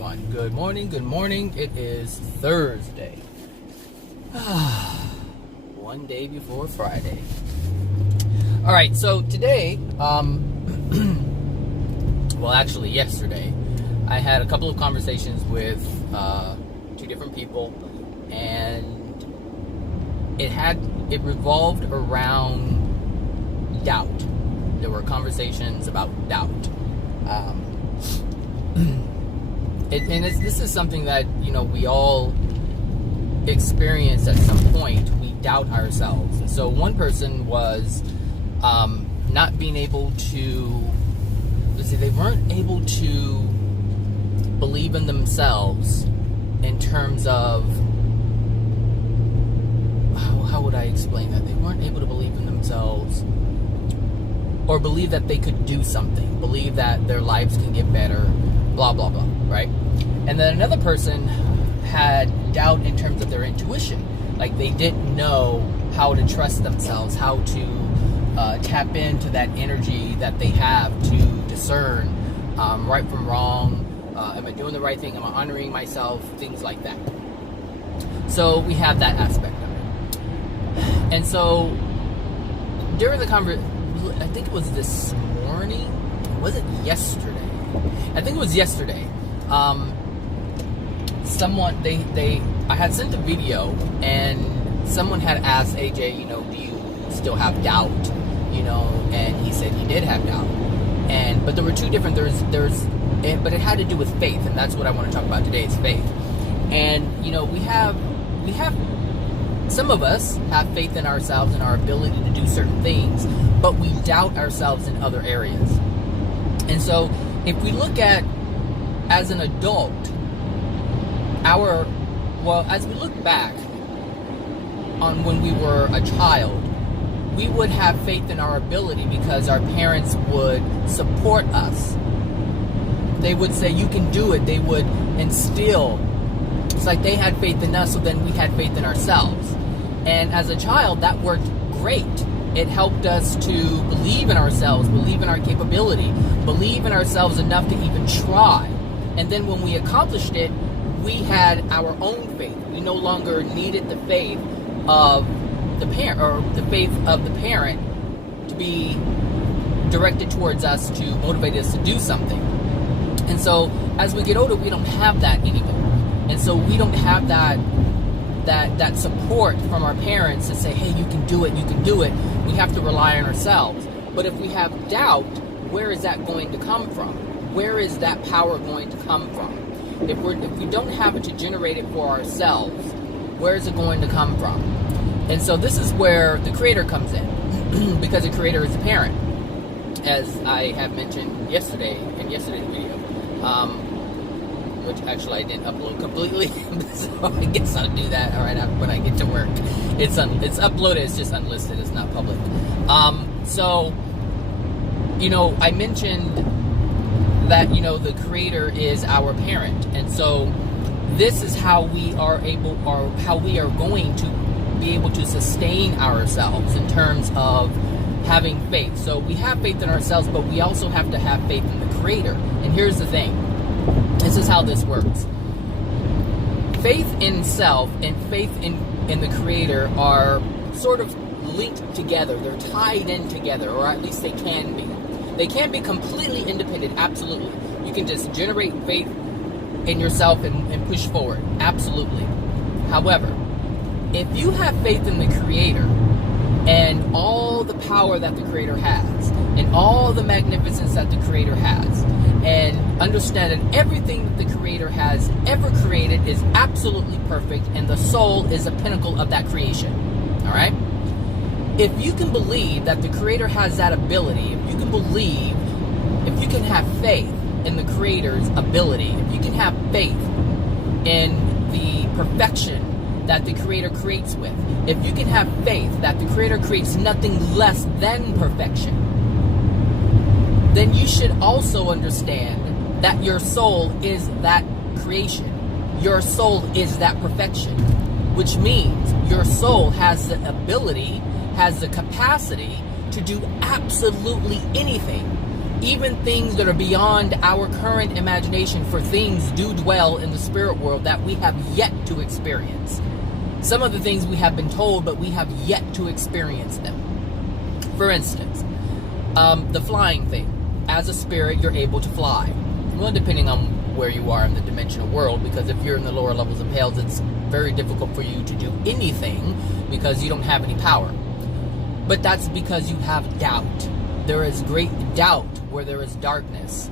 everyone. Good morning. It is Thursday. One day before Friday. Alright, so today, well actually yesterday, I had a couple of conversations with two different people, and it revolved around doubt. There were conversations about doubt. This is something that, we all experience at some point. We doubt ourselves. So one person was not being able to, they weren't able to believe in themselves in terms of, how would I explain that? They weren't able to believe in themselves or believe that they could do something, believe that their lives can get better, blah, blah, blah, right? And then another person had doubt in terms of their intuition. Like they didn't know how to trust themselves, how to tap into that energy that they have to discern right from wrong. Am I doing the right thing? Am I honoring myself? Things like that. So we have that aspect of it. And so during the conversation, I think it was this morning. Was it yesterday? I think it was yesterday. I had sent a video, and someone had asked AJ, do you still have doubt? And he said he did have doubt. But there were two different. But it had to do with faith, and that's what I want to talk about today is faith. And we have. Some of us have faith in ourselves and our ability to do certain things, but we doubt ourselves in other areas. And so if we look at, as an adult, as we look back on when we were a child, we would have faith in our ability because our parents would support us. They would say, you can do it. They would instill. It's like they had faith in us, so then we had faith in ourselves. And as a child, that worked great. It helped us to believe in ourselves, believe in our capability, believe in ourselves enough to even try. And then when we accomplished it, we had our own faith. We no longer needed the faith of the parent, or the faith of the parent to be directed towards us to motivate us to do something. And so as we get older, we don't have that anymore. And so we don't have that support from our parents to say, hey, you can do it. We have to rely on ourselves. But if we have doubt, where is that going to come from? Where is that power going to come from? If we don't have it to generate it for ourselves, where is it going to come from? And so this is where the Creator comes in, because the Creator is the parent, as I have mentioned yesterday in yesterday's video. Which actually I didn't upload completely, so I guess I'll do that when I get to work. It's uploaded, it's just unlisted, it's not public. So I mentioned that the Creator is our parent, and so this is how we are going to be able to sustain ourselves in terms of having faith. So we have faith in ourselves, but we also have to have faith in the Creator. And here's the thing. This is how this works. Faith in self and faith in the Creator are sort of linked together. They're tied in together, or at least they can be. They can be completely independent, absolutely. You can just generate faith in yourself and push forward, absolutely. However, if you have faith in the Creator and all the power that the Creator has, and all the magnificence that the Creator has, and understand that everything that the Creator has ever created is absolutely perfect, and the soul is a pinnacle of that creation. Alright? If you can believe that the Creator has that ability, if you can have faith in the Creator's ability, if you can have faith in the perfection that the Creator creates with, if you can have faith that the Creator creates nothing less than perfection, then you should also understand that your soul is that creation. Your soul is that perfection, which means your soul has the ability, has the capacity to do absolutely anything Even things that are beyond our current imagination, for things do dwell in the spirit world that we have yet to experience. Some of the things we have been told, but we have yet to experience them. For instance, the flying thing. As a spirit, you're able to fly. Well, depending on where you are in the dimensional world, because if you're in the lower levels of hells, it's very difficult for you to do anything because you don't have any power. But that's because you have doubt. There is great doubt where there is darkness.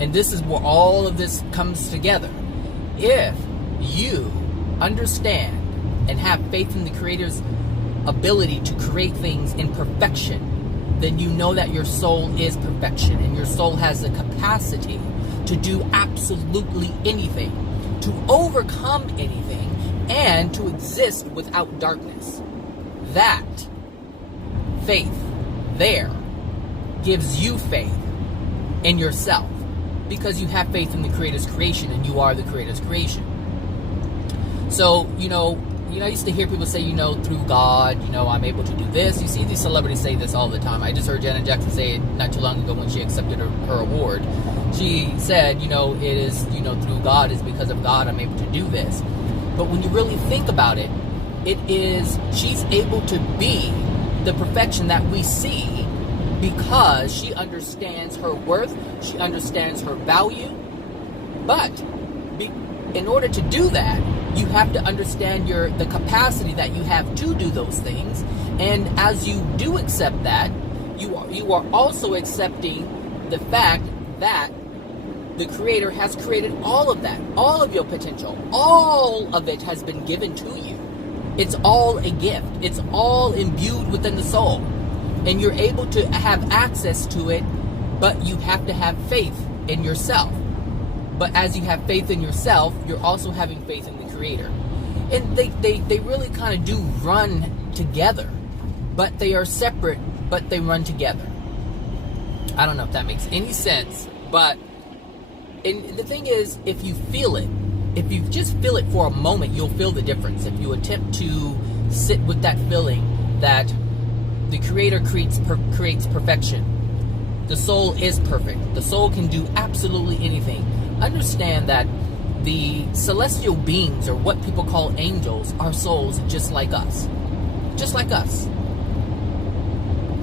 And this is where all of this comes together. If you understand and have faith in the Creator's ability to create things in perfection, then you know that your soul is perfection, and your soul has the capacity to do absolutely anything, to overcome anything, and to exist without darkness. That faith there gives you faith in yourself, because you have faith in the Creator's creation, and you are the Creator's creation. So, I used to hear people say, through God, I'm able to do this. You see these celebrities say this all the time. I just heard Janet Jackson say it not too long ago when she accepted her award. She said, it is, through God, is because of God I'm able to do this. But when you really think about it, it is, she's able to be the perfection that we see because she understands her worth, she understands her value. But in order to do that, you have to understand the capacity that you have to do those things. And as you do accept that, you are also accepting the fact that the Creator has created all of that, all of your potential, all of it has been given to you. It's all a gift. It's all imbued within the soul. And you're able to have access to it, but you have to have faith in yourself. But as you have faith in yourself, you're also having faith in the Creator. And they really kind of do run together. But they are separate, but they run together. I don't know if that makes any sense. But the thing is, if you feel it, if you just feel it for a moment, you'll feel the difference. If you attempt to sit with that feeling that the Creator creates perfection. The soul is perfect. The soul can do absolutely anything. Understand that the celestial beings, or what people call angels, are souls just like us. Just like us.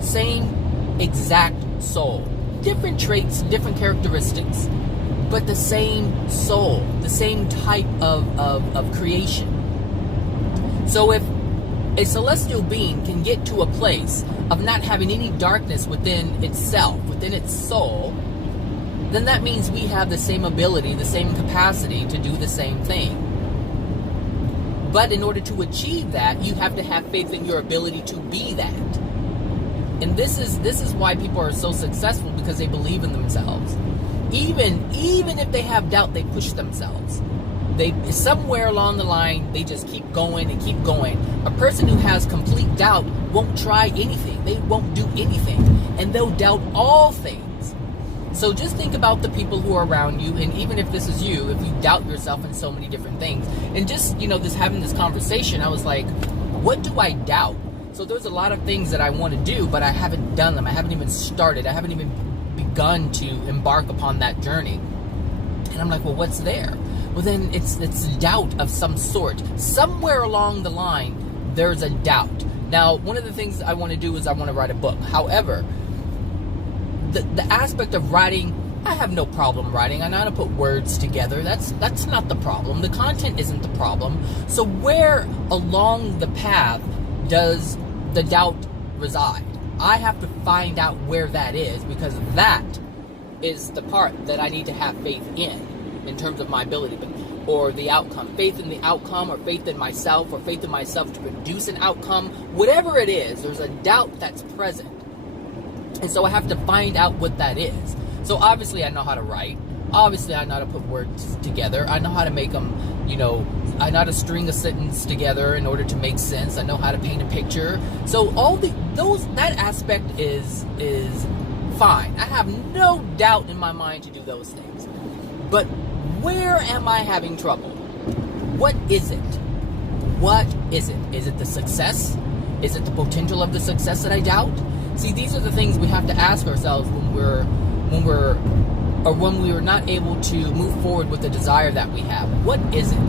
Same exact soul. Different traits, different characteristics, but the same soul, the same type of creation. So if a celestial being can get to a place of not having any darkness within itself, within its soul, then that means we have the same ability, the same capacity to do the same thing. But in order to achieve that, you have to have faith in your ability to be that. And this is why people are so successful, because they believe in themselves. Even if they have doubt, they push themselves. They somewhere along the line, they just keep going and keep going. A person who has complete doubt won't try anything. They won't do anything. And they'll doubt all things. So just think about the people who are around you, and even if this is you, if you doubt yourself in so many different things. And just, just having this conversation, I was like, what do I doubt? So there's a lot of things that I want to do, but I haven't done them. I haven't even started. I haven't even begun to embark upon that journey. And I'm like, well, what's there? Well, then it's doubt of some sort. Somewhere along the line, there's a doubt. Now, one of the things I want to do is I want to write a book. However, the aspect of writing, I have no problem writing. I know how to put words together. That's not the problem. The content isn't the problem. So where along the path does the doubt reside? I have to find out where that is, because that is the part that I need to have faith in terms of my ability, or the outcome. Faith in the outcome, or faith in myself, or faith in myself to produce an outcome. Whatever it is, there's a doubt that's present. And so I have to find out what that is. So obviously I know how to write. Obviously I know how to put words together. I know how to make them, I know how to string a sentence together in order to make sense. I know how to paint a picture. So that aspect is fine. I have no doubt in my mind to do those things. But where am I having trouble? What is it? What is it? Is it the success? Is it the potential of the success that I doubt? See, these are the things we have to ask ourselves when we're when we are not able to move forward with the desire that we have. What is it?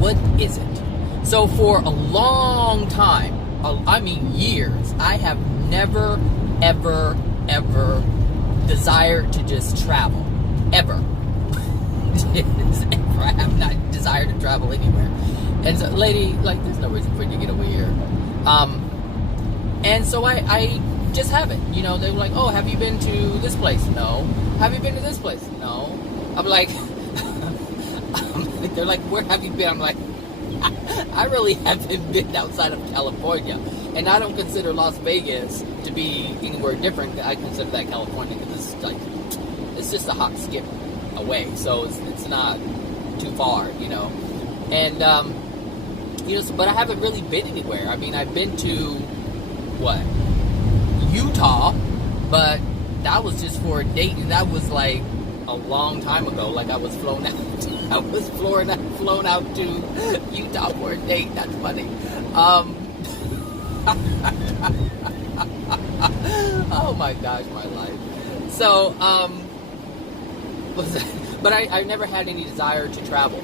What is it? So for a long time, I mean years, I have never, ever desired to just travel. Ever. I have not desired to travel anywhere. And so, lady, like, there's no reason for you to get over here. And so I just haven't. You know, they were like, oh, have you been to this place? No. Have you been to this place? No. I'm like, they're like, where have you been? I'm like, I really haven't been outside of California. And I don't consider Las Vegas to be anywhere different. I consider that California because it's like, it's just a hop, skip away. So it's not too far, you know. And, you know, so, but I haven't really been anywhere. I mean, I've been to, what, Utah, but that was just for a date, and that was like a long time ago. Like, I was flown out. I was flown out to Utah for a date. That's funny. Oh my gosh, my life. So, but I never had any desire to travel.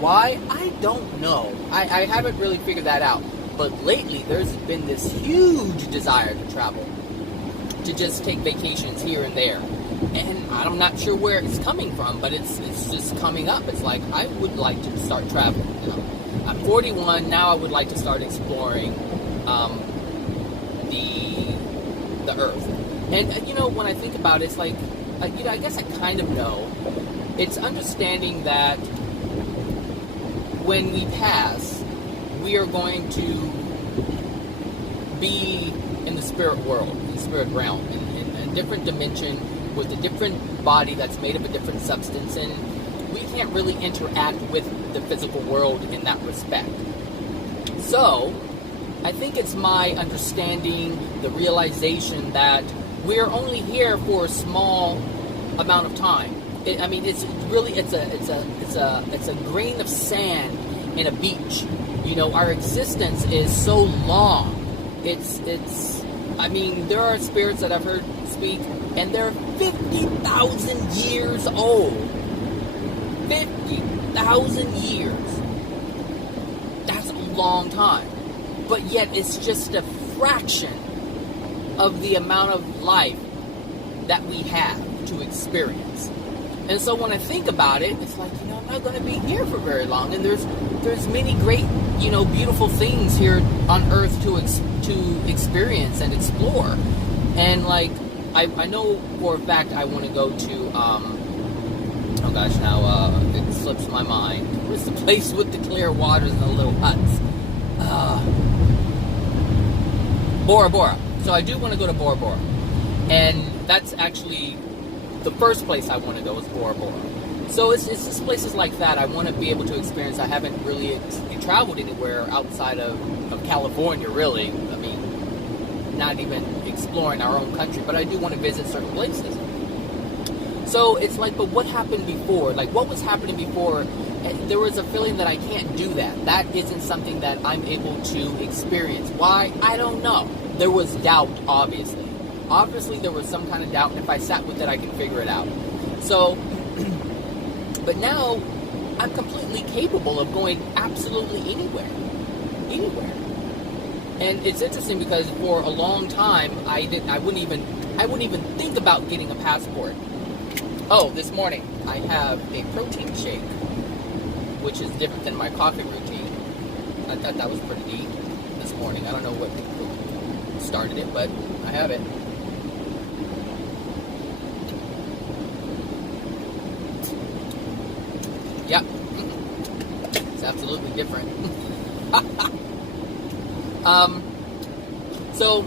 Why? I don't know. I haven't really figured that out. But lately, there's been this huge desire to travel, to just take vacations here and there. And I'm not sure where it's coming from, but it's just coming up. It's like, I would like to start traveling. You know? I'm 41, now I would like to start exploring the earth. And, you know, when I think about it, it's like, you know, I guess I kind of know. It's understanding that when we pass, we are going to be in the spirit world, in the spirit realm, in a different dimension with a different body that's made of a different substance, and we can't really interact with the physical world in that respect. So, I think it's my understanding, the realization that we're only here for a small amount of time. I mean, it's a grain of sand in a beach. You know, our existence is so long. I mean, there are spirits that I've heard speak, and they're 50,000 years old. 50,000 years. That's a long time. But yet, it's just a fraction of the amount of life that we have to experience. And so when I think about it, it's like, you know, I'm not going to be here for very long. And there's many great, you know, beautiful things here on Earth to experience and explore. And like, I know for a fact I want to go to, oh gosh, now it slips my mind. Where's the place with the clear waters and the little huts? Bora Bora. So I do want to go to Bora Bora. And that's actually the first place I want to go is Bora Bora. So it's just places like that I want to be able to experience. I haven't really traveled anywhere outside of California, really. I mean, not even exploring our own country, but I do want to visit certain places. So it's like, but what happened before? Like, what was happening before? And there was a feeling that I can't do that. That isn't something that I'm able to experience. Why? I don't know. There was doubt, obviously. Obviously, there was some kind of doubt, and if I sat with it, I could figure it out. So, but now, I'm completely capable of going absolutely anywhere. Anywhere. And it's interesting because for a long time, I wouldn't even think about getting a passport. Oh, this morning, I have a protein shake, which is different than my coffee routine. I thought that was pretty neat this morning. I don't know what started it, but I have it. Yeah, it's absolutely different. So,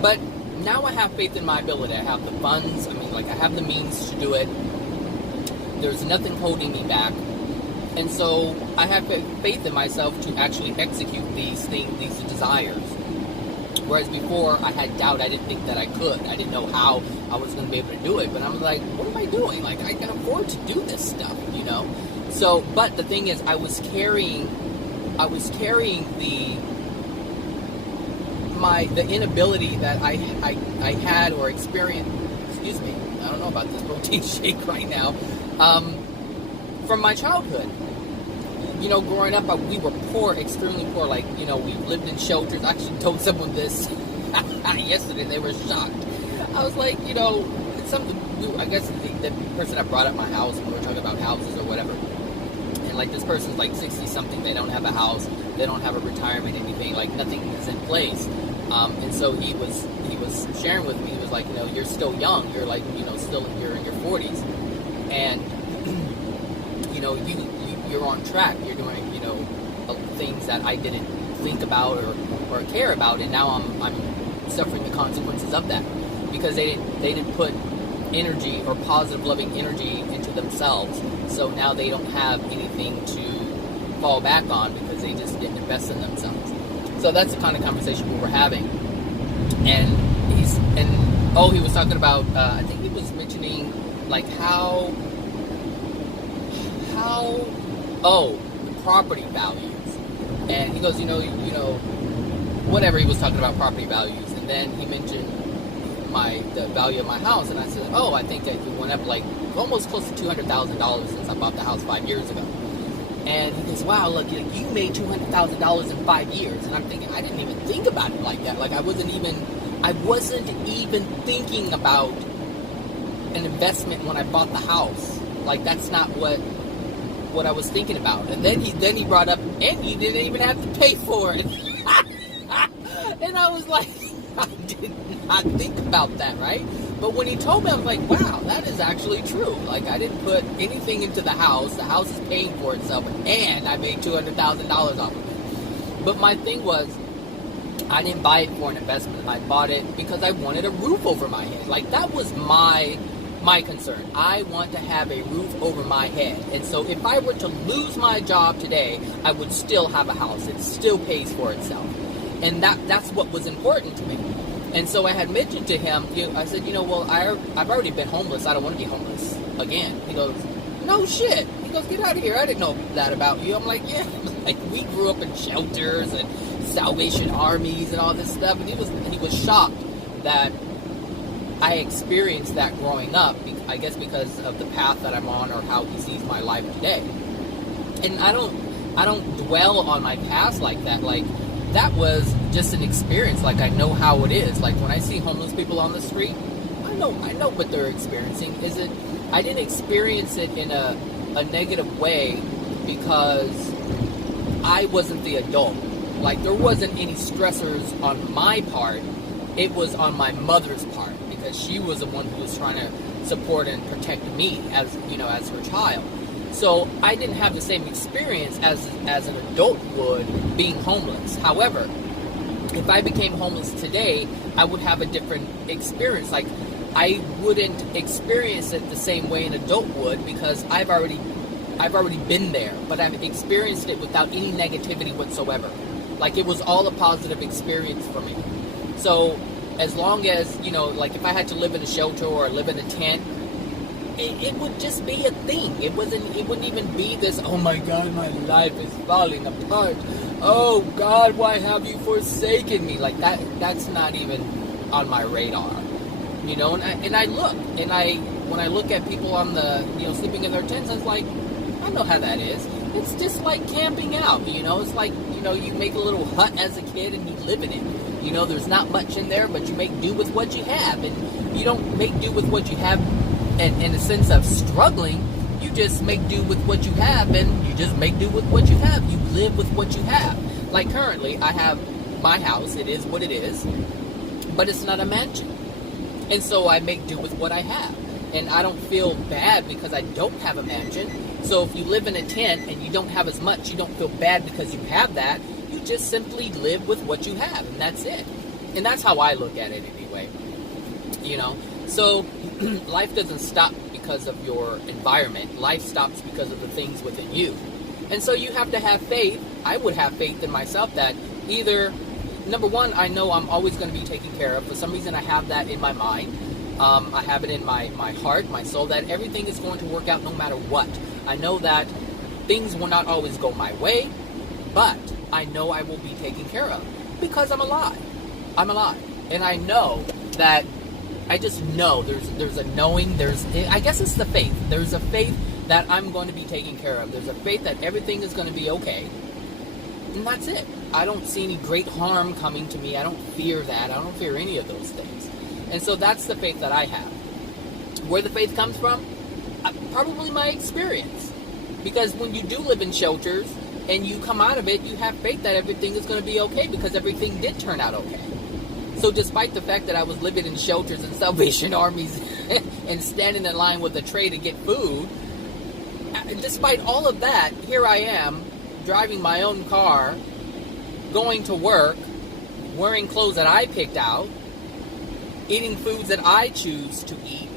but now I have faith in my ability. I have the funds. I mean, like, I have the means to do it. There's nothing holding me back. And so I have faith in myself to actually execute these things, these desires. Whereas before, I had doubt. I didn't think that I could. I didn't know how I was going to be able to do it. But I was like, what am I doing? Like, I can afford to do this stuff, you know? So, but the thing is, I was carrying the inability that I had or experienced excuse me, I don't know about this protein shake right now, from my childhood. You know, growing up, we were poor, extremely poor. Like, you know, we lived in shelters. I actually told someone this yesterday. They were shocked. I was like, you know, I guess the person that brought up my house, we were talking about houses or whatever. And like, this person's like 60 something. They don't have a house. They don't have a retirement, anything. Like, nothing is in place. And so he was sharing with me. He was like, you know, you're still young. You're like, you know, you're in your 40s, and you know, you're on track. You're doing, you know, things that I didn't think about or care about, and now I'm suffering the consequences of that because they didn't put energy or positive, loving energy into themselves. So now they don't have anything to fall back on because they just didn't invest in themselves. So that's the kind of conversation we were having, and he was talking about. I think he was mentioning like how property values, and he goes, you know, whatever, he was talking about property values, and then he mentioned the value of my house, and I said, oh, I think it went up like almost close to $200,000 since I bought the house 5 years ago. And he goes, wow, look, you made $200,000 in 5 years. And I'm thinking, I didn't even think about it like that. Like, I wasn't even thinking about an investment when I bought the house. Like, that's not what I was thinking about. And then he brought up, and you didn't even have to pay for it. And I was like, I did not think about that, right? But when he told me, I was like, wow, that is actually true. Like, I didn't put anything into the house. The house is paying for itself, and I made $200,000 off of it. But my thing was, I didn't buy it for an investment. I bought it because I wanted a roof over my head. Like, that was my concern. I want to have a roof over my head. And so if I were to lose my job today, I would still have a house. It still pays for itself. And that's what was important to me. And so I had mentioned to him, I said, you know, well, I've already been homeless. I don't want to be homeless again. He goes, no shit. He goes, get out of here. I didn't know that about you. I'm like, yeah. Like, we grew up in shelters and Salvation Armies and all this stuff. And he was shocked that I experienced that growing up, I guess because of the path that I'm on or how he sees my life today. And I don't dwell on my past like that. Like, that was just an experience. Like, I know how it is. Like, when I see homeless people on the street, I know what they're experiencing. I didn't experience it in a negative way because I wasn't the adult. Like, there wasn't any stressors on my part. It was on my mother's part because she was the one who was trying to support and protect me as her child. So I didn't have the same experience as an adult would being homeless. However, if I became homeless today, I would have a different experience. Like, I wouldn't experience it the same way an adult would because I've already been there, but I've experienced it without any negativity whatsoever. Like, it was all a positive experience for me. So as long as, like, if I had to live in a shelter or live in a tent, it would just be a thing. It wouldn't even be this, oh my God, my life is falling apart. Oh God, why have you forsaken me? Like, that's not even on my radar. And I look, when I look at people on the, sleeping in their tents, I was like, I know how that is. It's just like camping out, it's like, you make a little hut as a kid and you live in it. There's not much in there, but you make do with what you have. And you don't make do with what you have and in the sense of struggling. You just make do with what you have, and you just make do with what you have. You live with what you have. Like, currently, I have my house. It is what it is, but it's not a mansion. And so I make do with what I have. And I don't feel bad because I don't have a mansion. So if you live in a tent and you don't have as much, you don't feel bad because you have that. You just simply live with what you have, and that's it. And that's how I look at it anyway. So life doesn't stop because of your environment. Life stops because of the things within you. And so you have to have faith. I would have faith in myself that either, number one, I know I'm always going to be taken care of. For some reason, I have that in my mind. I have it in my heart, my soul, that everything is going to work out no matter what. I know that things will not always go my way, but I know I will be taken care of because I'm alive. I'm alive. And I know that I just know there's a knowing, I guess it's the faith. There's a faith that I'm going to be taken care of. There's a faith that everything is going to be okay. And that's it. I don't see any great harm coming to me. I don't fear that. I don't fear any of those things. And so that's the faith that I have. Where the faith comes from? Probably my experience. Because when you do live in shelters and you come out of it, you have faith that everything is going to be okay because everything did turn out okay. So despite the fact that I was living in shelters and Salvation Armies and standing in line with a tray to get food, despite all of that, here I am, driving my own car, going to work, wearing clothes that I picked out, eating foods that I choose to eat,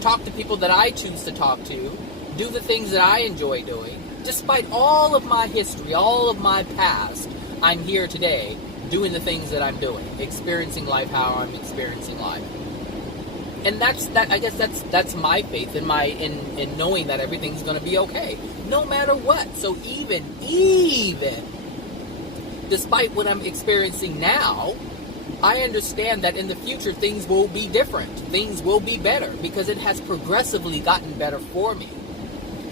talk to people that I choose to talk to, do the things that I enjoy doing. Despite all of my history, all of my past, I'm here today doing the things that I'm doing, experiencing life how I'm experiencing life. And I guess that's my faith in knowing that everything's going to be okay, no matter what. So even despite what I'm experiencing now, I understand that in the future things will be different. Things will be better because it has progressively gotten better for me.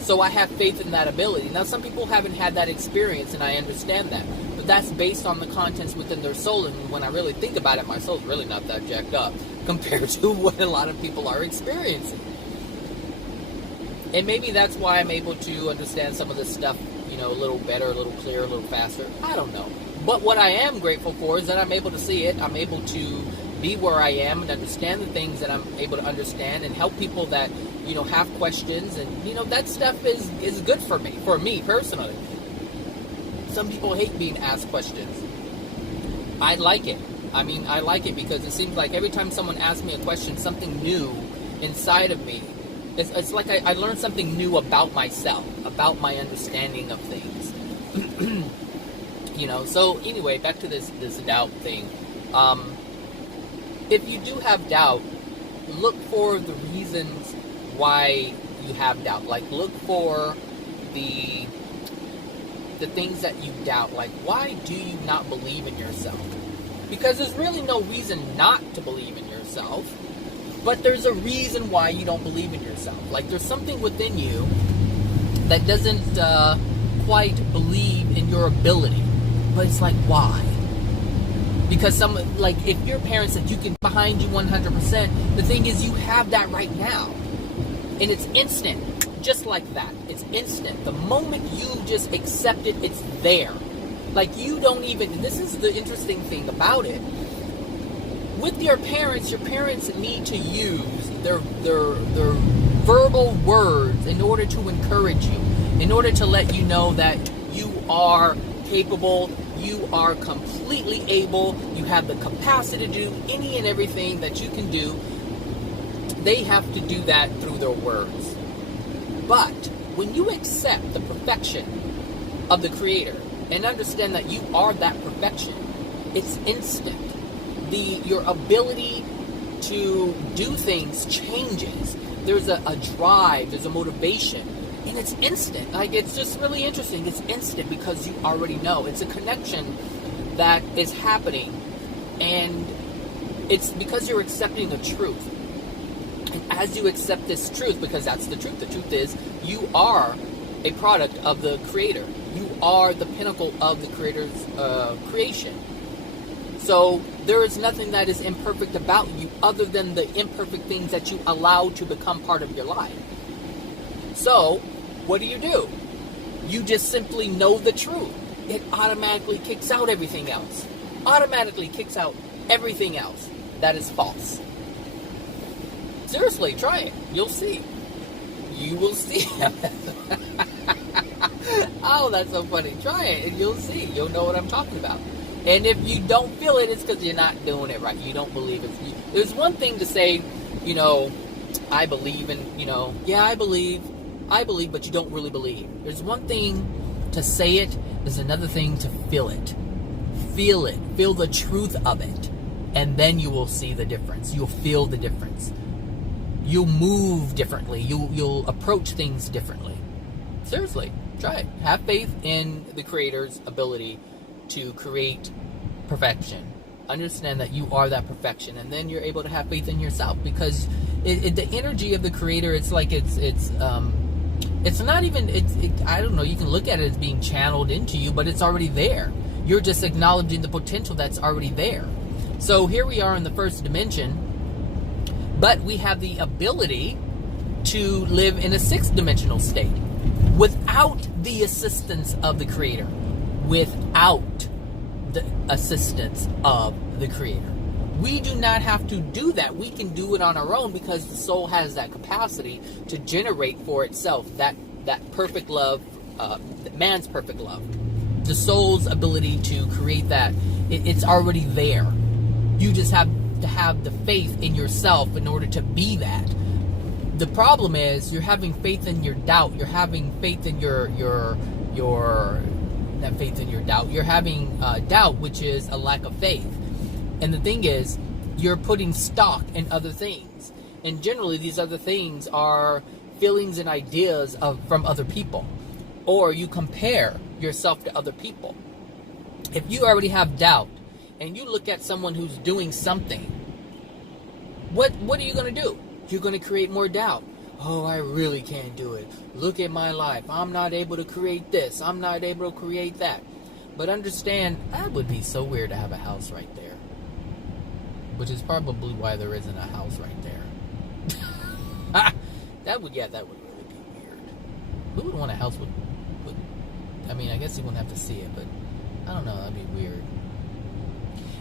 So I have faith in that ability. Now, some people haven't had that experience, and I understand that. But that's based on the contents within their soul. And when I really think about it, my soul's really not that jacked up compared to what a lot of people are experiencing. And maybe that's why I'm able to understand some of this stuff, a little better, a little clearer, a little faster. I don't know. But what I am grateful for is that I'm able to see it. I'm able to be where I am and understand the things that I'm able to understand and help people that, have questions. And, that stuff is good for me personally. Some people hate being asked questions. I like it. I like it because it seems like every time someone asks me a question, something new inside of me, it's like I learned something new about myself, about my understanding of things. So anyway, back to this doubt thing. If you do have doubt, look for the reasons why you have doubt. Like, look for the things that you doubt. Like, why do you not believe in yourself? Because there's really no reason not to believe in yourself, but there's a reason why you don't believe in yourself. Like, there's something within you that doesn't quite believe in your ability. But it's like, why? Because if your parents said you can behind you 100%, the thing is you have that right now. And it's instant. Just like that. It's instant. The moment you just accept it, it's there. Like, you don't even, this is the interesting thing about it. With your parents need to use their verbal words in order to encourage you, in order to let you know that you are capable, you are completely able, you have the capacity to do any and everything that you can do. They have to do that through their words. But when you accept the perfection of the Creator and understand that you are that perfection, it's instant. Your ability to do things changes. There's a drive, there's a motivation. And it's instant. Like, it's just really interesting. It's instant because you already know. It's a connection that is happening. And it's because you're accepting the truth. And as you accept this truth, because that's the truth is you are a product of the Creator. You are the pinnacle of the Creator's creation. So there is nothing that is imperfect about you other than the imperfect things that you allow to become part of your life. So what do? You just simply know the truth. It automatically kicks out everything else. Automatically kicks out everything else that is false. Seriously, try it. You'll see. You will see. Oh, that's so funny. Try it and you'll see. You'll know what I'm talking about. And if you don't feel it, it's because you're not doing it right. You don't believe it. There's one thing to say, I believe in, yeah, I believe, but you don't really believe. There's one thing to say it. There's another thing to feel it. Feel it. Feel the truth of it. And then you will see the difference. You'll feel the difference. You'll move differently. You'll approach things differently. Seriously, try it. Have faith in the Creator's ability to create perfection. Understand that you are that perfection, and then you're able to have faith in yourself, because the energy of the Creator, it's like it's not even, I don't know, you can look at it as being channeled into you, but it's already there. You're just acknowledging the potential that's already there. So here we are in the first dimension, but we have the ability to live in a sixth dimensional state without the assistance of the Creator, without the assistance of the Creator. We do not have to do that. We can do it on our own, because the soul has that capacity to generate for itself that perfect love, man's perfect love. The soul's ability to create that, it's already there. You just have to have the faith in yourself in order to be that. The problem is you're having faith in your doubt. You're having faith in your not faith in your doubt. You're having doubt, which is a lack of faith. And the thing is, you're putting stock in other things. And generally, these other things are feelings and ideas from other people. Or you compare yourself to other people. If you already have doubt, and you look at someone who's doing something, what are you going to do? You're going to create more doubt. Oh, I really can't do it. Look at my life. I'm not able to create this. I'm not able to create that. But understand, that would be so weird to have a house right there. Which is probably why there isn't a house right there. that would really be weird. Who would want a house with I mean, I guess you wouldn't have to see it, but I don't know, that'd be weird.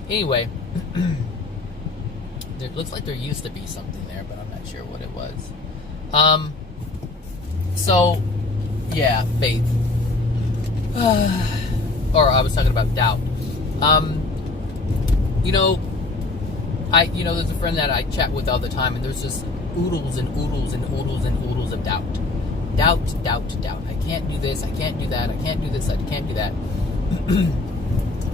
Anyway, it looks like there used to be something there, but I'm not sure what it was. So, yeah, faith. Or I was talking about doubt. There's a friend that I chat with all the time, and there's just oodles and oodles and oodles and oodles of doubt. Doubt, doubt, doubt. I can't do this, I can't do that, I can't do this, I can't do that.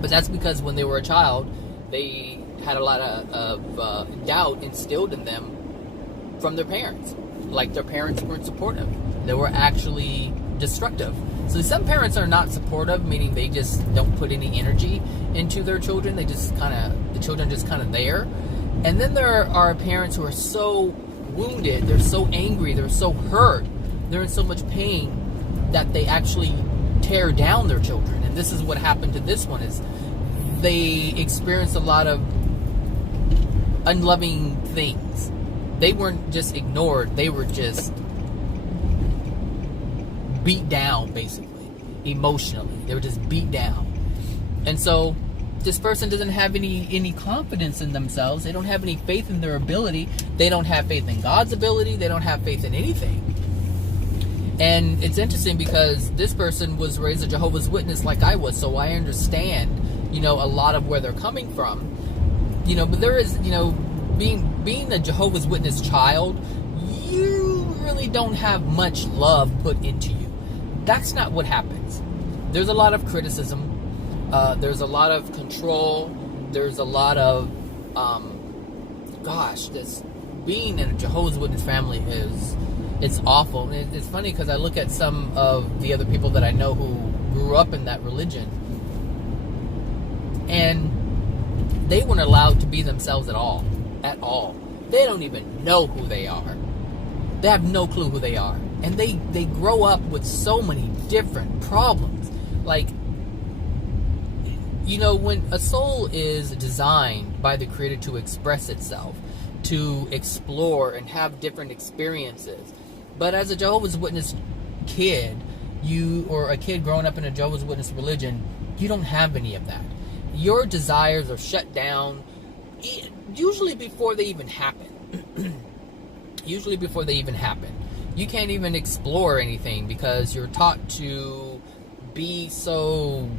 But that's because when they were a child, they had a lot of doubt instilled in them from their parents. Like, their parents weren't supportive. They were actually destructive. So some parents are not supportive, meaning they just don't put any energy into their children. The children just kind of there. And then there are parents who are so wounded, they're so angry, they're so hurt, they're in so much pain that they actually tear down their children. And this is what happened to this one, is they experienced a lot of unloving things. They weren't just ignored, they were just beat down, basically, emotionally. They were just beat down. And so this person doesn't have any confidence in themselves. They don't have any faith in their ability. They don't have faith in God's ability. They don't have faith in anything. And it's interesting because this person was raised a Jehovah's Witness like I was, so I understand, a lot of where they're coming from. But there is, being a Jehovah's Witness child, you really don't have much love put into you. That's not what happens. There's a lot of criticism. There's a lot of control. There's a lot of, this being in a Jehovah's Witness family it's awful. And it's funny because I look at some of the other people that I know who grew up in that religion, and they weren't allowed to be themselves at all. At all. They don't even know who they are. They have no clue who they are. And they grow up with so many different problems. Like, when a soul is designed by the Creator to express itself, to explore and have different experiences. But as a Jehovah's Witness kid, or a kid growing up in a Jehovah's Witness religion, you don't have any of that. Your desires are shut down, usually before they even happen. Usually before they even happen. You can't even explore anything because you're taught to be so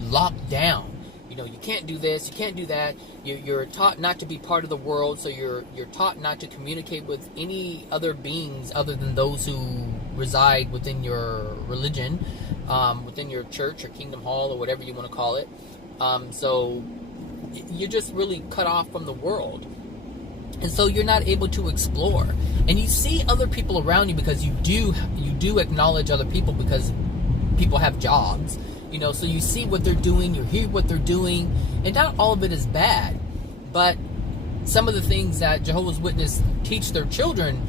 locked down. You can't do this, you can't do that. You're taught not to be part of the world, so you're taught not to communicate with any other beings other than those who reside within your religion, within your church or kingdom hall or whatever you want to call it. So you're just really cut off from the world. And so you're not able to explore. And you see other people around you because you do acknowledge other people because people have jobs. So you see what they're doing, you hear what they're doing, and not all of it is bad, but some of the things that Jehovah's Witnesses teach their children,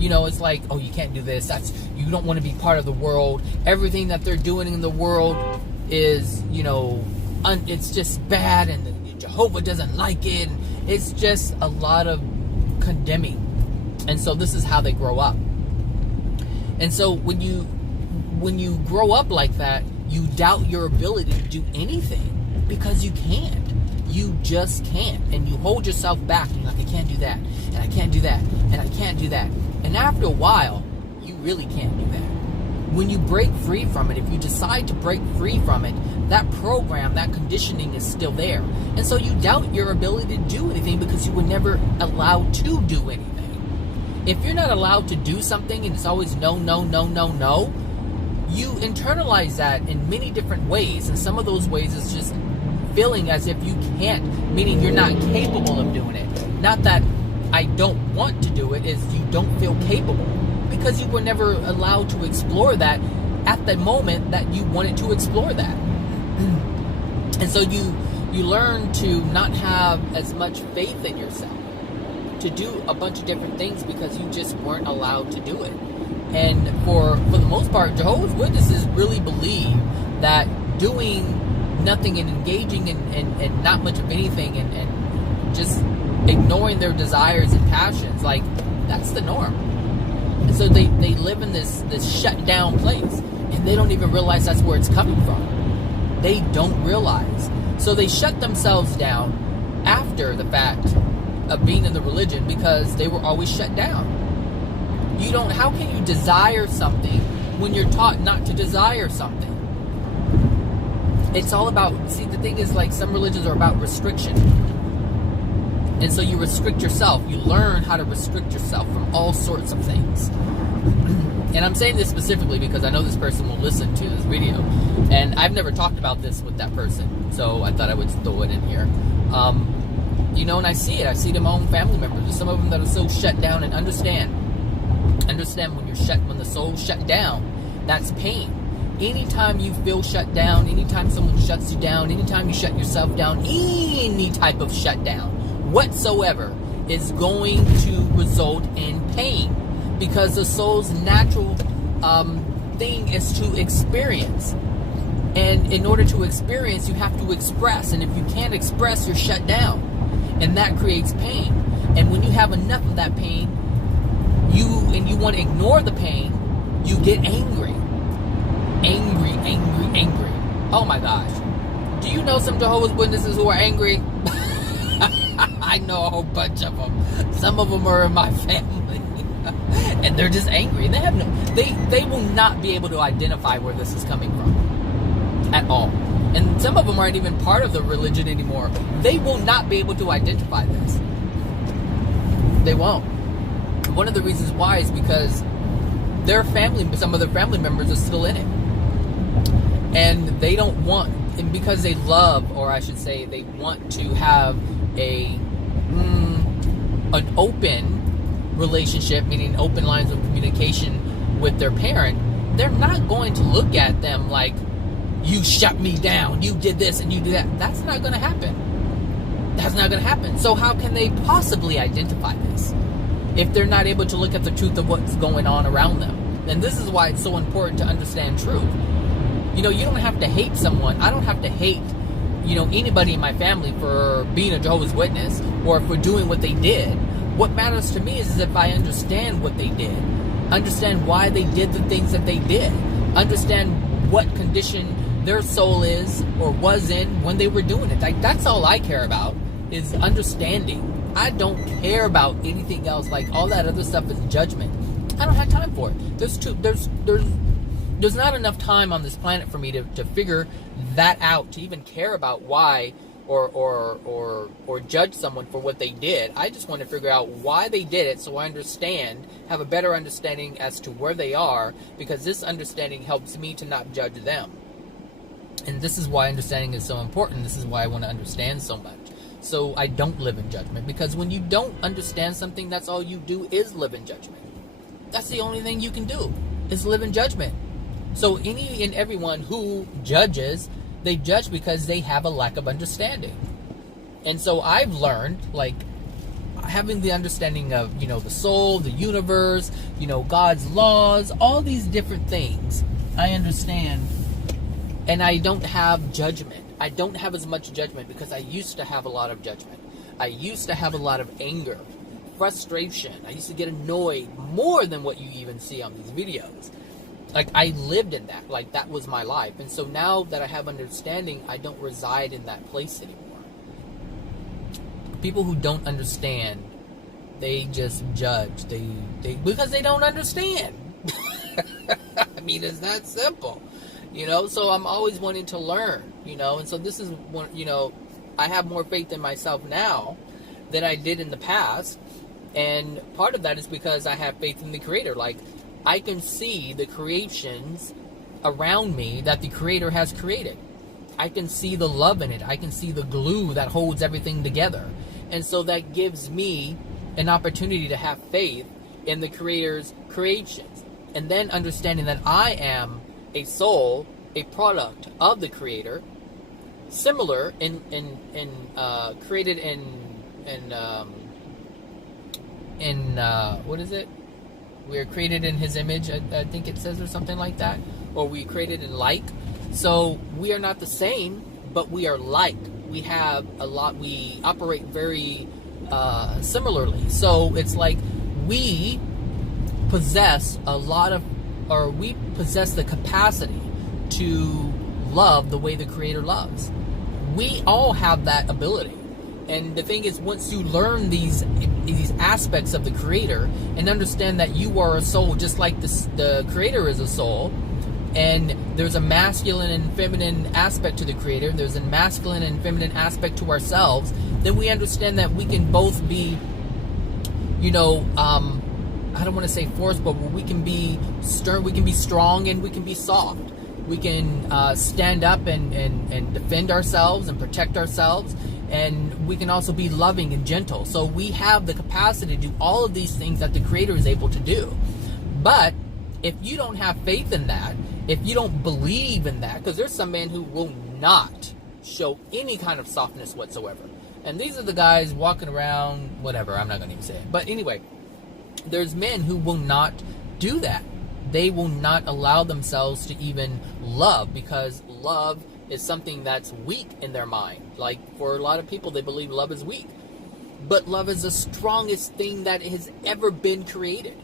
it's like, oh, you can't do this, you don't want to be part of the world, everything that they're doing in the world is, it's just bad, and Jehovah doesn't like it, and it's just a lot of condemning. And so this is how they grow up. And so when you grow up like that, you doubt your ability to do anything, because you can't. You just can't. And you hold yourself back, and you're like, I can't do that, and I can't do that, and I can't do that. And after a while, you really can't do that. When you break free from it, if you decide to break free from it, that program, that conditioning is still there. And so you doubt your ability to do anything, because you were never allowed to do anything. If you're not allowed to do something and it's always no, no, no, no, no, you internalize that in many different ways. And some of those ways is just feeling as if you can't, meaning you're not capable of doing it. Not that I don't want to do it, is you don't feel capable, because you were never allowed to explore that at the moment that you wanted to explore that. And so you learn to not have as much faith in yourself to do a bunch of different things, because you just weren't allowed to do it. And for the most part, Jehovah's Witnesses really believe that doing nothing and engaging in not much of anything and just ignoring their desires and passions, like, that's the norm. And so they live in this shut down place, and they don't even realize that's where it's coming from. They don't realize. So they shut themselves down after the fact of being in the religion, because they were always shut down. How can you desire something when you're taught not to desire something? It's all about, the thing is, like, some religions are about restriction. And so you restrict yourself. You learn how to restrict yourself from all sorts of things. And I'm saying this specifically because I know this person will listen to this video. And I've never talked about this with that person, so I thought I would throw it in here. And I see it. I see it in my own family members. There's some of them that are so shut down, and understand when the soul's shut down, that's pain. Anytime you feel shut down, anytime someone shuts you down, anytime you shut yourself down, any type of shutdown whatsoever is going to result in pain, because the soul's natural thing is to experience. And in order to experience, you have to express. And if you can't express, you're shut down. And that creates pain. And when you have enough of that pain, you want to ignore the pain, you get angry. Angry. Oh my gosh. Do you know some Jehovah's Witnesses who are angry? I know a whole bunch of them. Some of them are in my family. And they're just angry. And they will not be able to identify where this is coming from at all. And some of them aren't even part of the religion anymore. They will not be able to identify this. They won't. One of the reasons why is because some of their family members are still in it. And they don't want, and because they love, or I should say, they want to have an open relationship, meaning open lines of communication with their parent, they're not going to look at them like, you shut me down, you did this and you did that. That's not going to happen. That's not going to happen. So how can they possibly identify this if they're not able to look at the truth of what's going on around them? And this is why it's so important to understand truth. You don't have to hate someone. I don't have to hate, anybody in my family for being a Jehovah's Witness or for doing what they did. What matters to me is if I understand what they did, understand why they did the things that they did, understand what condition their soul is or was in when they were doing it. Like, that's all I care about, is understanding. I don't care about anything else. Like, all that other stuff is judgment. I don't have time for it. There's not enough time on this planet for me to figure that out, to even care about why or judge someone for what they did. I just want to figure out why they did it, so I have a better understanding as to where they are, because this understanding helps me to not judge them. And this is why understanding is so important. This is why I want to understand so much, so I don't live in judgment. Because when you don't understand something, that's all you do is live in judgment. That's the only thing you can do, is live in judgment. So any and everyone who judges They judge because they have a lack of understanding. And so I've learned, like, having the understanding of, the soul, the universe, God's laws, all these different things, I understand. And I don't have judgment. I don't have as much judgment because I used to have a lot of judgment. I used to have a lot of anger, frustration. I used to get annoyed more than what you even see on these videos. Like, I lived in that. Like, that was my life. And so now that I have understanding, I don't reside in that place anymore. People who don't understand, they just judge. They because they don't understand. I mean, it's that simple. So I'm always wanting to learn, and so this is one, I have more faith in myself now than I did in the past. And part of that is because I have faith in the Creator. Like, I can see the creations around me that the Creator has created. I can see the love in it. I can see the glue that holds everything together. And so that gives me an opportunity to have faith in the Creator's creations. And then understanding that I am a soul, a product of the Creator, similar created in what is it? We are created in His image, I think it says, or something like that. Or we created in like. So we are not the same, but we are like. We have a lot. We operate very similarly. So it's like we possess we possess the capacity to love the way the Creator loves. We all have that ability. And the thing is, once you learn these aspects of the Creator and understand that you are a soul just like the Creator is a soul, and there's a masculine and feminine aspect to the Creator, there's a masculine and feminine aspect to ourselves, then we understand that we can both be, I don't want to say forced, but we can be stern, we can be strong, and we can be soft. We can stand up and defend ourselves and protect ourselves, and we can also be loving and gentle. So we have the capacity to do all of these things that the Creator is able to do. But if you don't have faith in that, if you don't believe in that, because there's some men who will not show any kind of softness whatsoever. And these are the guys walking around, whatever, I'm not going to even say it. But anyway, there's men who will not do that. They will not allow themselves to even love, because love is something that's weak in their mind. Like, for a lot of people, they believe love is weak. But love is the strongest thing that has ever been created.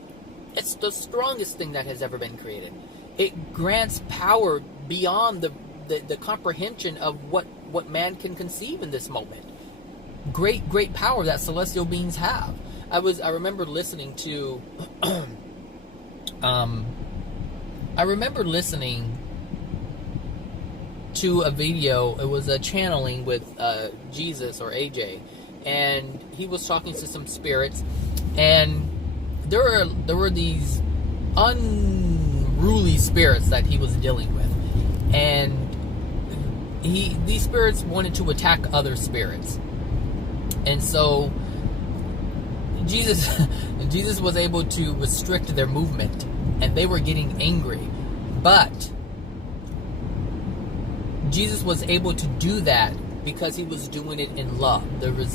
It's the strongest thing that has ever been created. It grants power beyond the comprehension of what man can conceive in this moment. Great power that celestial beings have. I remember listening to a video. It was a channeling with Jesus or AJ, and he was talking to some spirits, and there were these unruly spirits that he was dealing with, and these spirits wanted to attack other spirits, and so Jesus was able to restrict their movement, and they were getting angry. But Jesus was able to do that because he was doing it in love.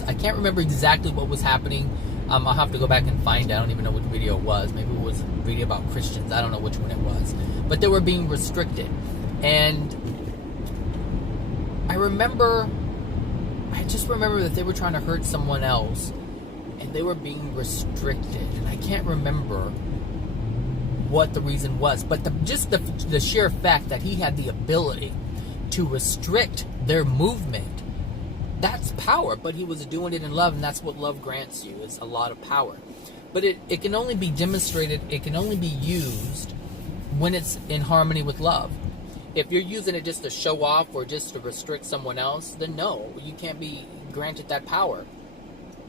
I can't remember exactly what was happening. I'll have to go back and find out. I don't even know which video it was. Maybe it was a video about Christians. I don't know which one it was. But they were being restricted. And I just remember that they were trying to hurt someone else, and they were being restricted. And I can't remember what the reason was. But just the sheer fact that he had the ability to restrict their movement, that's power. But he was doing it in love, and that's what love grants you, is a lot of power. But it can only be demonstrated, it can only be used when it's in harmony with love. If you're using it just to show off or just to restrict someone else, then no, you can't be granted that power.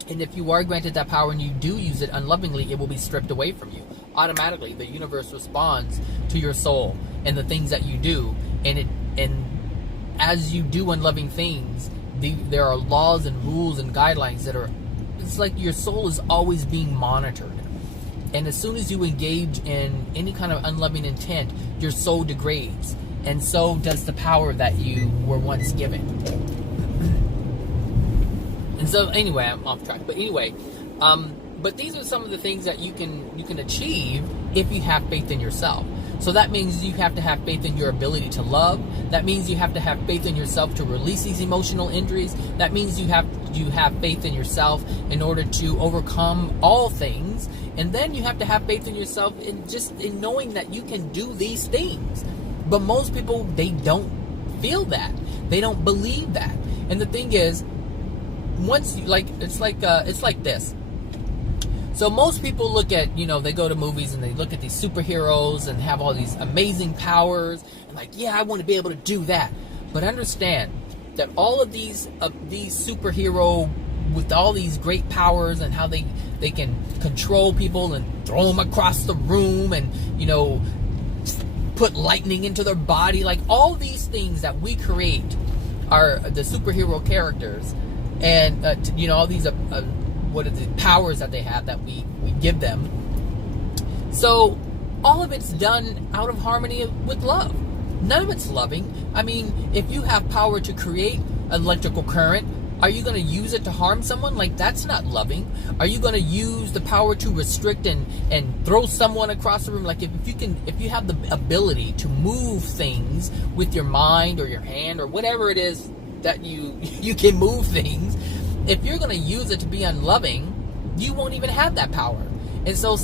And if you are granted that power and you do use it unlovingly, it will be stripped away from you. Automatically, the universe responds to your soul and the things that you do. And as you do unloving things, there are laws and rules and guidelines that it's like your soul is always being monitored. And as soon as you engage in any kind of unloving intent, your soul degrades. and so does the power that you were once given. And so anyway, I'm off track. But anyway, but these are some of the things that you can achieve if you have faith in yourself. So that means you have to have faith in your ability to love. That means you have to have faith in yourself to release these emotional injuries. That means you have faith in yourself in order to overcome all things. And then you have to have faith in yourself in knowing that you can do these things. But most people, they don't feel that. They don't believe that. And the thing is, once you, it's like this. So most people look at, they go to movies and they look at these superheroes and have all these amazing powers and yeah, I want to be able to do that. But understand that all of these superhero with all these great powers and how they can control people and throw them across the room and, put lightning into their body, all these things that we create are the superhero characters, and all these what are the powers that they have that we give them. So all of it's done out of harmony with love. None of it's loving. I mean, if you have power to create electrical current, are you going to use it to harm someone? That's not loving. Are you going to use the power to restrict and throw someone across the room? If you have the ability to move things with your mind or your hand or whatever it is that you can move things, if you're going to use it to be unloving, you won't even have that power. And so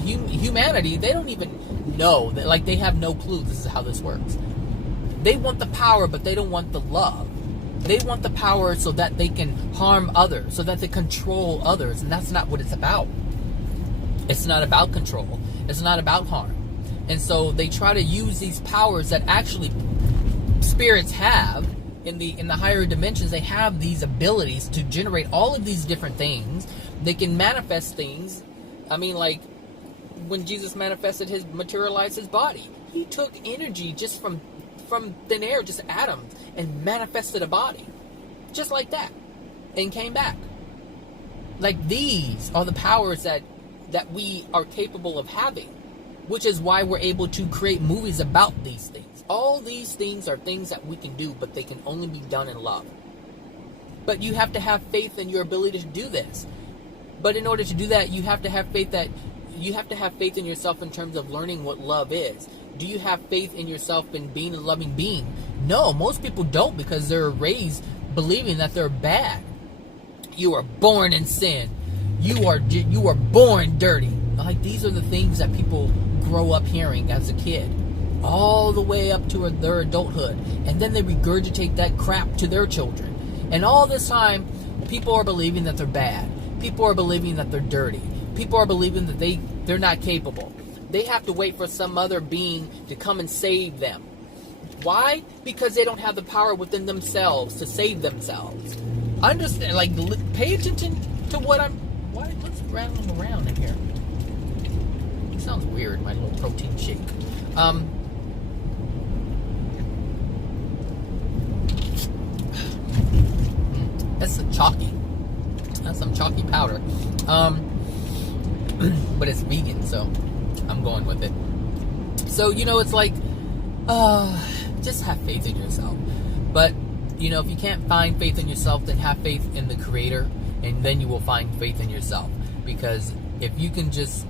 humanity, they don't even know that, they have no clue this is how this works. They want the power, but they don't want the love. They want the power so that they can harm others, so that they control others, and that's not what it's about. It's not about control. It's not about harm. And so they try to use these powers that actually spirits have. In the higher dimensions, they have these abilities to generate all of these different things. They can manifest things. I mean, when Jesus materialized his body, he took energy just from thin air, just atoms, and manifested a body, just like that, and came back. These are the powers that we are capable of having, which is why we're able to create movies about these things. All these things are things that we can do, but they can only be done in love. But you have to have faith in your ability to do this. But in order to do that, you have to have faith in yourself in terms of learning what love is. Do you have faith in yourself in being a loving being? No, most people don't, because they're raised believing that they're bad. You are born in sin. You are born dirty. These are the things that people grow up hearing as a kid, all the way up to their adulthood, and then they regurgitate that crap to their children. And all this time, people are believing that they're bad. People are believing that they're dirty. People are believing that they're not capable. They have to wait for some other being to come and save them. Why? Because they don't have the power within themselves to save themselves. Understand? Pay attention to what what's rattling around in here? It sounds weird, my little protein shake. That's some chalky powder. But it's vegan, so I'm going with it. So, it's just have faith in yourself. But, if you can't find faith in yourself, then have faith in the Creator, and then you will find faith in yourself. Because if you can just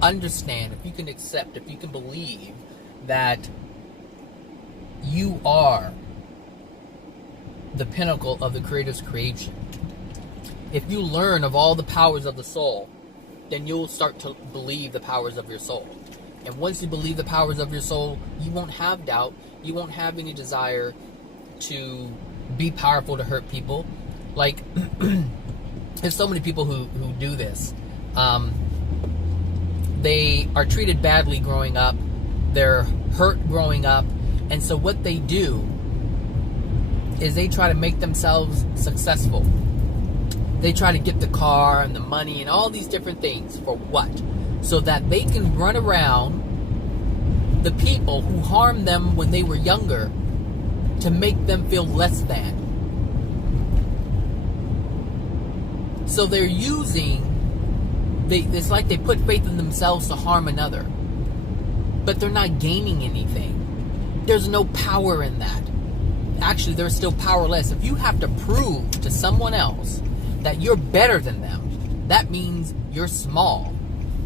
understand, if you can accept, if you can believe that you are the pinnacle of the Creator's creation, if you learn of all the powers of the soul, then you'll start to believe the powers of your soul. And once you believe the powers of your soul, you won't have doubt. You won't have any desire to be powerful to hurt people. There's so many people who do this. They are treated badly growing up. They're hurt growing up. And so what they do is they try to make themselves successful. They try to get the car and the money and all these different things. For what? So that they can run around the people who harmed them when they were younger to make them feel less than. So they're using, it's like they put faith in themselves to harm another. but they're not gaining anything. There's no power in that. Actually, they're still powerless. If you have to prove to someone else that you're better than them, that means you're small.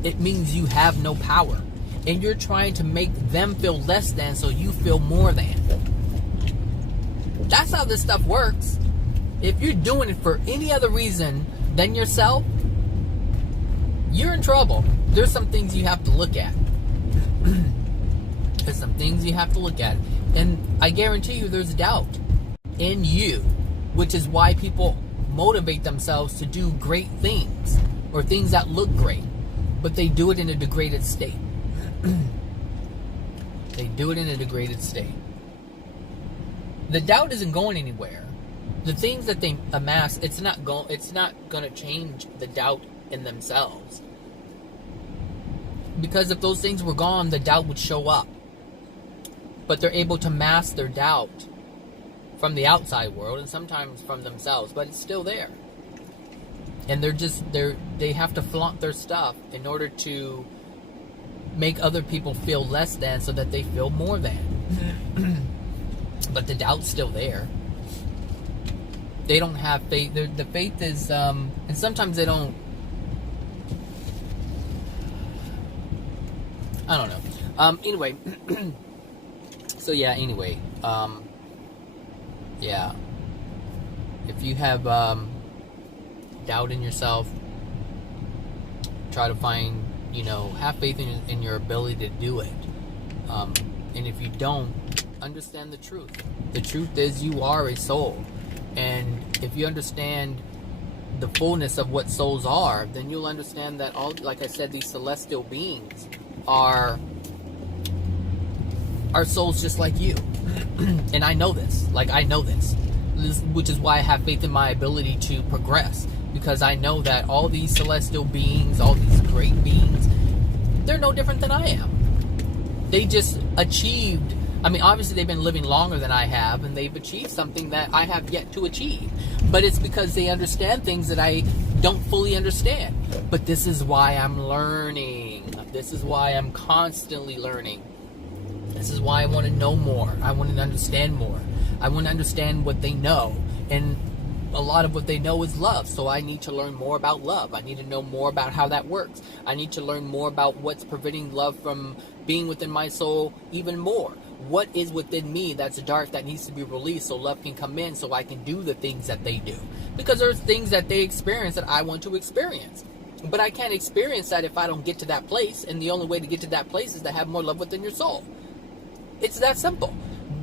It means you have no power. And you're trying to make them feel less than so you feel more than. That's how this stuff works. If you're doing it for any other reason than yourself, you're in trouble. There's some things you have to look at. There's some things you have to look at. And I guarantee you there's doubt in you, which is why people motivate themselves to do great things or things that look great, but they do it in a degraded state. They do it in a degraded state. The doubt isn't going anywhere. The things that they amass, it's not going to change the doubt in themselves. Because if those things were gone, the doubt would show up. But they're able to mask their doubt from the outside world and sometimes from themselves, but it's still there. And they have to flaunt their stuff in order to make other people feel less than so that they feel more than. But the doubt's still there. They don't have faith. The faith is, and sometimes they don't. I don't know. Anyway. So yeah, anyway. Yeah. If you have doubt in yourself, try to find, have faith in your ability to do it. And if you don't, understand the truth. The truth is you are a soul. And if you understand the fullness of what souls are, then you'll understand that all, like I said, these celestial beings are souls just like you. And I know this. Which is why I have faith in my ability to progress. Because I know that all these celestial beings, all these great beings, they're no different than I am. They just achieved, obviously they've been living longer than I have, and they've achieved something that I have yet to achieve. But it's because they understand things that I don't fully understand. But this is why I'm learning. This is why I'm constantly learning. This is why I want to know more. I want to understand more. I want to understand what they know. And a lot of what they know is love. So I need to learn more about love. I need to know more about how that works. I need to learn more about what's preventing love from being within my soul even more. What is within me that's dark that needs to be released so love can come in so I can do the things that they do. Because there's things that they experience that I want to experience. But I can't experience that if I don't get to that place. And the only way to get to that place is to have more love within your soul. It's that simple.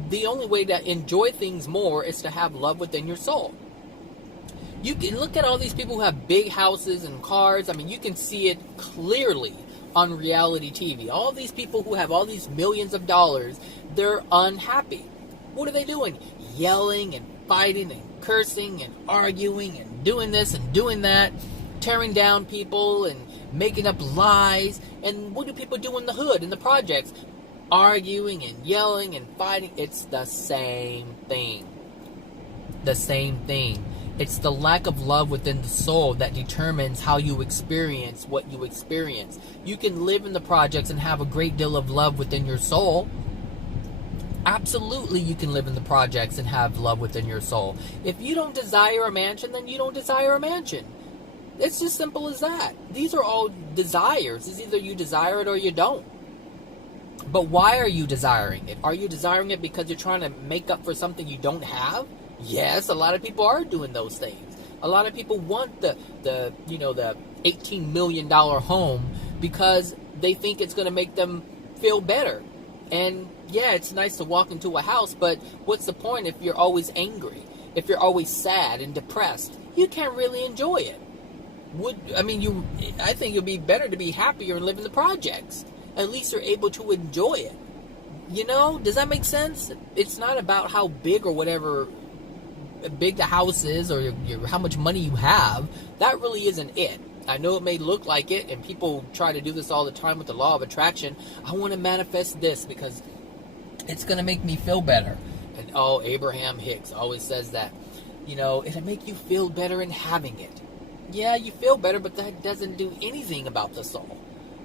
The only way to enjoy things more is to have love within your soul. You can look at all these people who have big houses and cars. You can see it clearly on reality TV. All these people who have all these millions of dollars, they're unhappy. What are they doing? Yelling and fighting and cursing and arguing and doing this and doing that, tearing down people and making up lies. And what do people do in the hood, in the projects? Arguing and yelling and fighting. It's the same thing. The same thing. It's the lack of love within the soul that determines how you experience what you experience. You can live in the projects and have a great deal of love within your soul. Absolutely, you can live in the projects and have love within your soul. If you don't desire a mansion, then you don't desire a mansion. It's just simple as that. These are all desires. It's either you desire it or you don't. But why are you desiring it? Are you desiring it because you're trying to make up for something you don't have? Yes, a lot of people are doing those things. A lot of people want the $18 million home because they think it's going to make them feel better. And yeah, it's nice to walk into a house, but what's the point if you're always angry? If you're always sad and depressed? You can't really enjoy it. I think it'd be better to be happier and live in the projects. At least you're able to enjoy it. Does that make sense? It's not about how big or whatever big the house is or how much money you have. That really isn't it. I know it may look like it, and people try to do this all the time with the law of attraction. I want to manifest this because it's going to make me feel better. And Abraham Hicks always says that, it'll make you feel better in having it. Yeah, you feel better, but that doesn't do anything about the soul.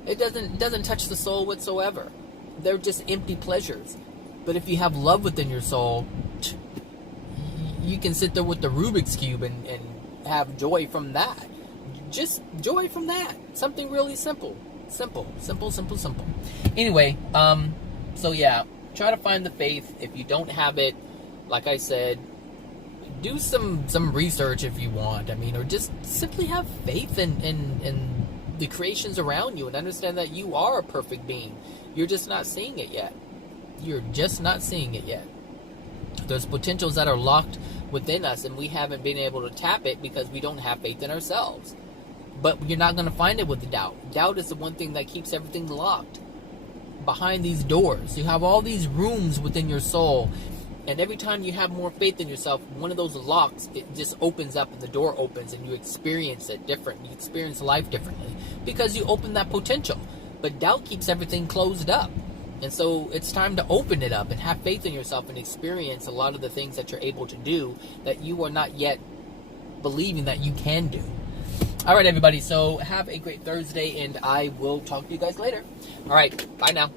It doesn't touch the soul whatsoever. they're just empty pleasures. But if you have love within your soul, you can sit there with the Rubik's Cube and have joy from that. Just joy from that. Something really simple. Simple. Anyway, so yeah, try to find the faith. If you don't have it, like I said, do some research if you want. I mean, or just simply have faith in the creations around you and understand that you are a perfect being. You're just not seeing it yet. There's potentials that are locked within us, and we haven't been able to tap it because we don't have faith in ourselves. But you're not going to find it with the doubt. Doubt is the one thing that keeps everything locked behind these doors. You have all these rooms within your soul, and every time you have more faith in yourself, one of those locks, it just opens up and the door opens and you experience it different. You experience life differently because you open that potential. But doubt keeps everything closed up. And so it's time to open it up and have faith in yourself and experience a lot of the things that you're able to do that you are not yet believing that you can do. All right, everybody. So have a great Thursday, and I will talk to you guys later. All right. Bye now.